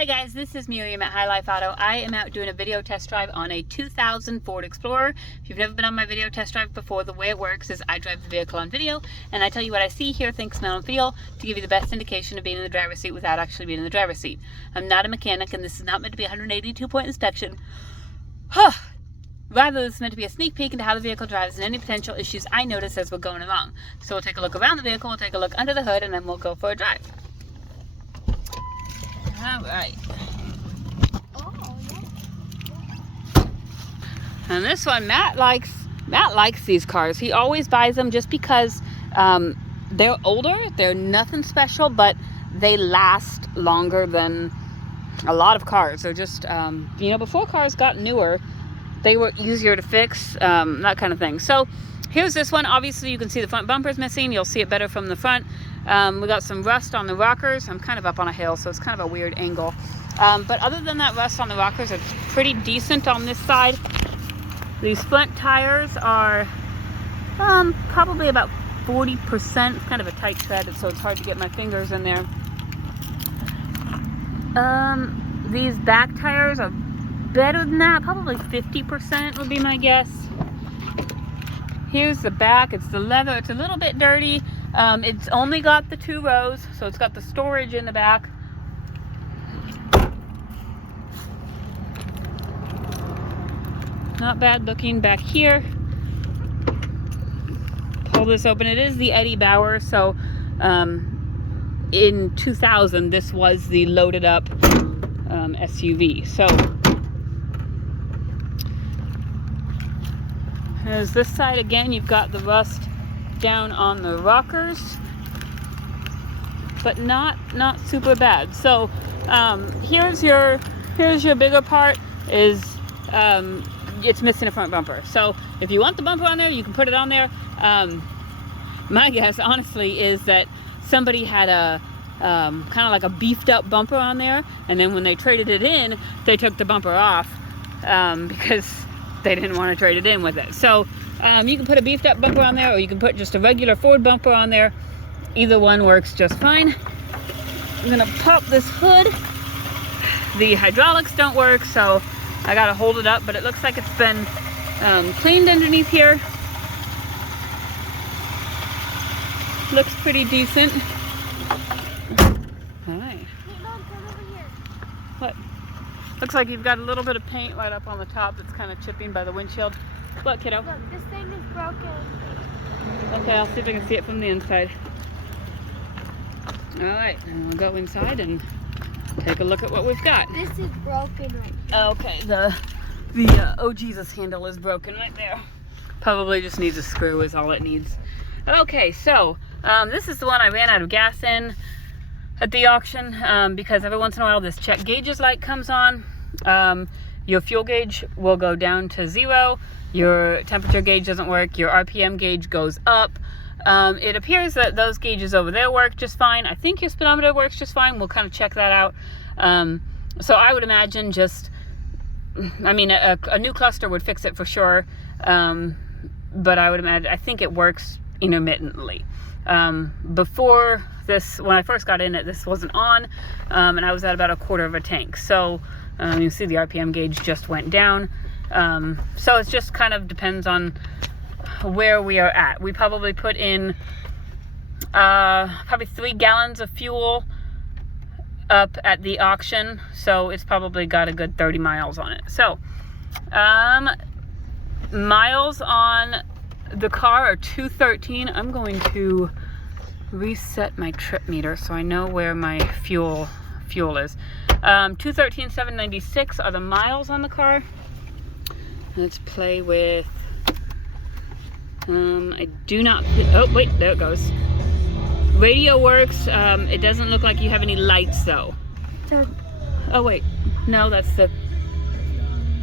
Hi guys, this is Miriam at High Life Auto. I am out doing a video test drive on a 2000 Ford Explorer. If you've never been on my video test drive before, the way it works is I drive the vehicle on video and I tell you what I see, hear, think, smell, and feel to give you the best indication of being in the driver's seat without actually being in the driver's seat. I'm not a mechanic and this is not meant to be a 182-point inspection. Rather, this is meant to be a sneak peek into how the vehicle drives and any potential issues I notice as we're going along. So we'll take a look around the vehicle, we'll take a look under the hood, and then we'll go for a drive. All right. And this one, Matt likes these cars. He always buys them just because they're older. They're nothing special, but they last longer than a lot of cars. They're just, before cars got newer, they were easier to fix, that kind of thing. So here's this one. Obviously, you can see the front bumper's missing. You'll see it better from the front. We got some rust on the rockers. I'm kind of up on a hill, so it's kind of a weird angle. But other than that rust on the rockers, it's pretty decent on this side. These front tires are probably about 40%. It's kind of a tight tread, so it's hard to get my fingers in there. These back tires are better than that. Probably 50% would be my guess. Here's the back. It's the leather. It's a little bit dirty. It's only got the 2 rows, so it's got the storage in the back. Not bad looking back here. Pull this open. It is the Eddie Bauer, so in 2000 this was the loaded up SUV. So there's this side again. You've got the rust down on the rockers, but not super bad. So here's your bigger part is it's missing a front bumper. So if you want the bumper on there, you can put it on there. My guess honestly is that somebody had a kind of like a beefed up bumper on there, and then when they traded it in, they took the bumper off because they didn't want to trade it in with it. So you can put a beefed up bumper on there, or you can put just a regular Ford bumper on there. Either one works just fine. I'm gonna pop this hood. The hydraulics don't work, so I gotta hold it up, but it looks like it's been cleaned underneath here. Looks pretty decent. All right. What? Looks like you've got a little bit of paint right up on the top that's kind of chipping by the windshield. Look, kiddo. Look, this thing is broken. Okay, I'll see if I can see it from the inside. All right, and we'll go inside and take a look at what we've got. This is broken right here. Okay, the oh Jesus handle is broken right there. Probably just needs a screw is all it needs. Okay, so this is the one I ran out of gas in at the auction because every once in a while this check gauges light comes on. Your fuel gauge will go down to 0. Your temperature gauge doesn't work. Your RPM gauge goes up. It appears that those gauges over there work just fine. I think your speedometer works just fine. We'll kind of check that out. So I would imagine a new cluster would fix it for sure. But I think it works intermittently. Before this, when I first got in it, this wasn't on, and I was at about 1/4 of a tank. So you see the RPM gauge just went down. So it just kind of depends on where we are at. We probably put in probably 3 gallons of fuel up at the auction, so it's probably got a good 30 miles on it. So miles on the car are 213. I'm going to reset my trip meter so I know where my fuel is. 213,796 are the miles on the car. Let's play with I do not, oh wait, there it goes. Radio works. It doesn't look like you have any lights though. Oh wait, no, that's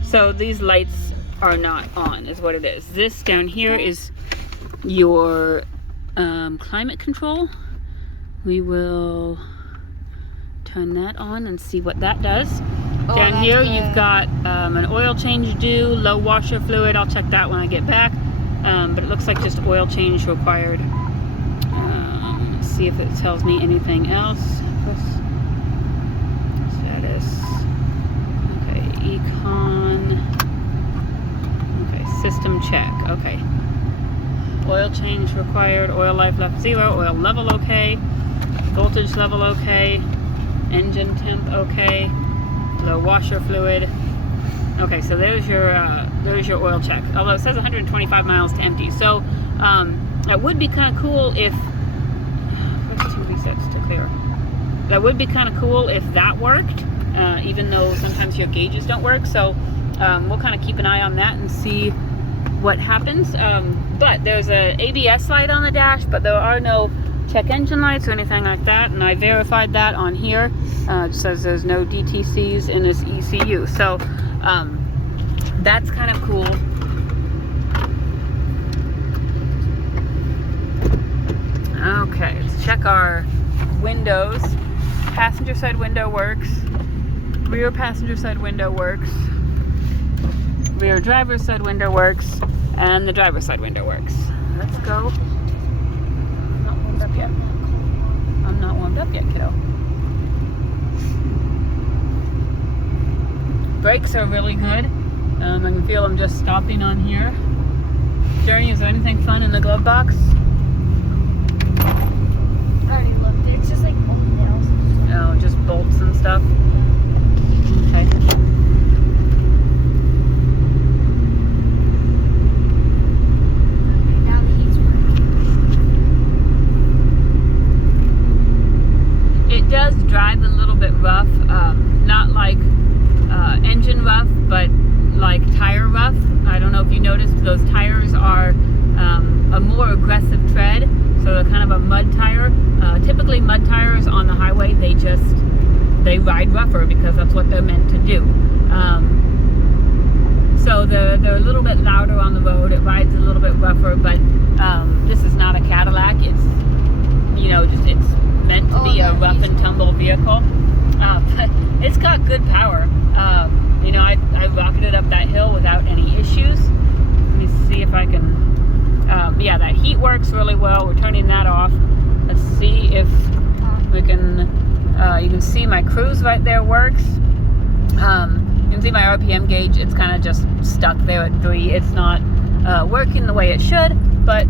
so these lights are not on is what it is. This down here is your climate control. We will turn that on and see what that does. Down here good. You've got an oil change due, low washer fluid. I'll check that when I get back. But it looks like just oil change required. Let's see if it tells me anything else. Status. check. Okay. Oil change required. Oil life left 0. Oil level okay. Voltage level okay. Engine temp okay. Low washer fluid. Okay, so there's your oil check. Although it says 125 miles to empty. So it would be kind of cool if press 2 resets to clear. That would be kind of cool if that worked, even though sometimes your gauges don't work. So we'll kind of keep an eye on that and see what happens. But there's a ABS light on the dash, but there are no check engine lights or anything like that. And I verified that on here. It says there's no DTCs in this ECU. So that's kind of cool. Okay, let's check our windows. Passenger side window works. Rear passenger side window works. Rear driver's side window works. And the driver's side window works. Let's go. I'm not warmed up yet. I'm not warmed up yet, kiddo. Brakes are really good. I can feel them just stopping on here. Journey, is there anything fun in the glove box? I already looked. It's just like old nails. Oh, just bolts and stuff? Okay. Now the heat's working. It does drive a little bit rough. Not like engine rough, but like tire rough. I don't know if you noticed, those tires are a more aggressive tread, so they're kind of a mud tire. Typically mud tires on the highway, they ride rougher because that's what they're meant to do. So they're a little bit louder on the road. It rides a little bit rougher, but this is not a Cadillac. It's, you know, just it's meant to be a rough and tumble vehicle. But it's got good power. You know, I rocketed up that hill without any issues. Let me see if I can. Yeah, that heat works really well. We're turning that off. Let's see if we can. You can see my cruise right there works. You can see my RPM gauge. It's kind of just stuck there at 3. It's not working the way it should, but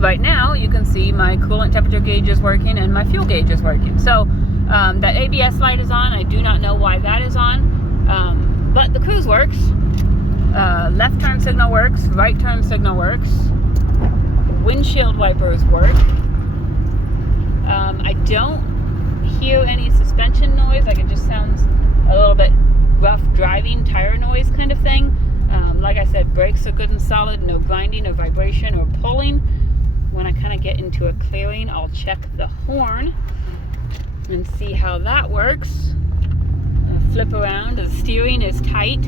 right now you can see my coolant temperature gauge is working and my fuel gauge is working. So that ABS light is on. I do not know why that is on, but the cruise works. Left turn signal works. Right turn signal works. Windshield wipers work. I don't hear any suspension noise. Like, it just sounds a little bit rough driving, tire noise kind of thing. Like I said, brakes are good and solid. No grinding or vibration or pulling. When I kind of get into a clearing, I'll check the horn and see how that works. Flip around. The steering is tight.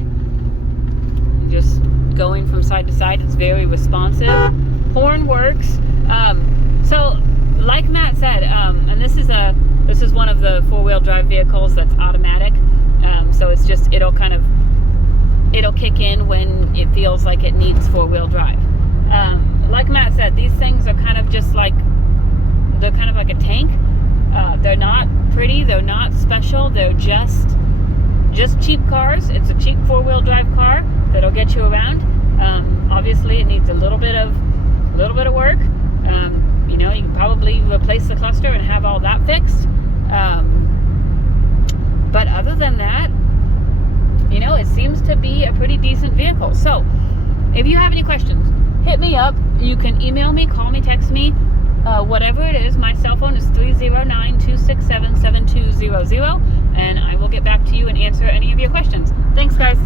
Just going from side to side. It's very responsive. Horn works. So like Matt said, and this is one of the 4-wheel drive vehicles that's automatic. So it's just, it'll kick in when it feels like it needs 4-wheel drive. Like Matt said, these things are kind of just like, they're kind of like a tank. They're not pretty, they're not special, they're just cheap cars. It's a cheap 4-wheel drive car that'll get you around. Obviously it needs a little bit of work. You know, you can probably replace the cluster and have all that fixed. But other than that, you know, it seems to be a pretty decent vehicle. So if you have any questions, hit me up. You can email me, call me, text me, whatever it is. My cell phone is 309-267-7200, and I will get back to you and answer any of your questions. Thanks, guys.